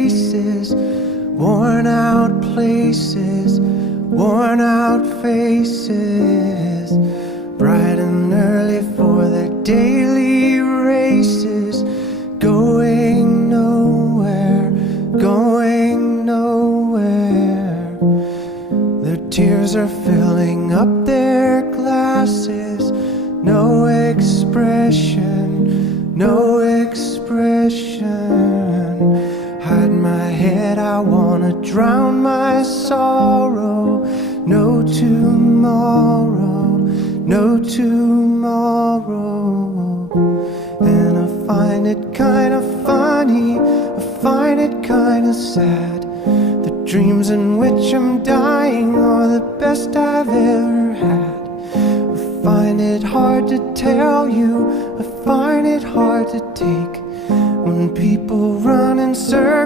faces, worn out places, worn out faces, bright and early for their daily races, going nowhere, going nowhere. Their tears are filling up their glasses, no expression, no expression. Hide my head, I wanna drown my sorrow. No tomorrow, no tomorrow. And I find it kinda funny, I find it kinda sad. The dreams in which I'm dying are the best I've ever had. I find it hard to tell you, I find it hard to take when people run in circles.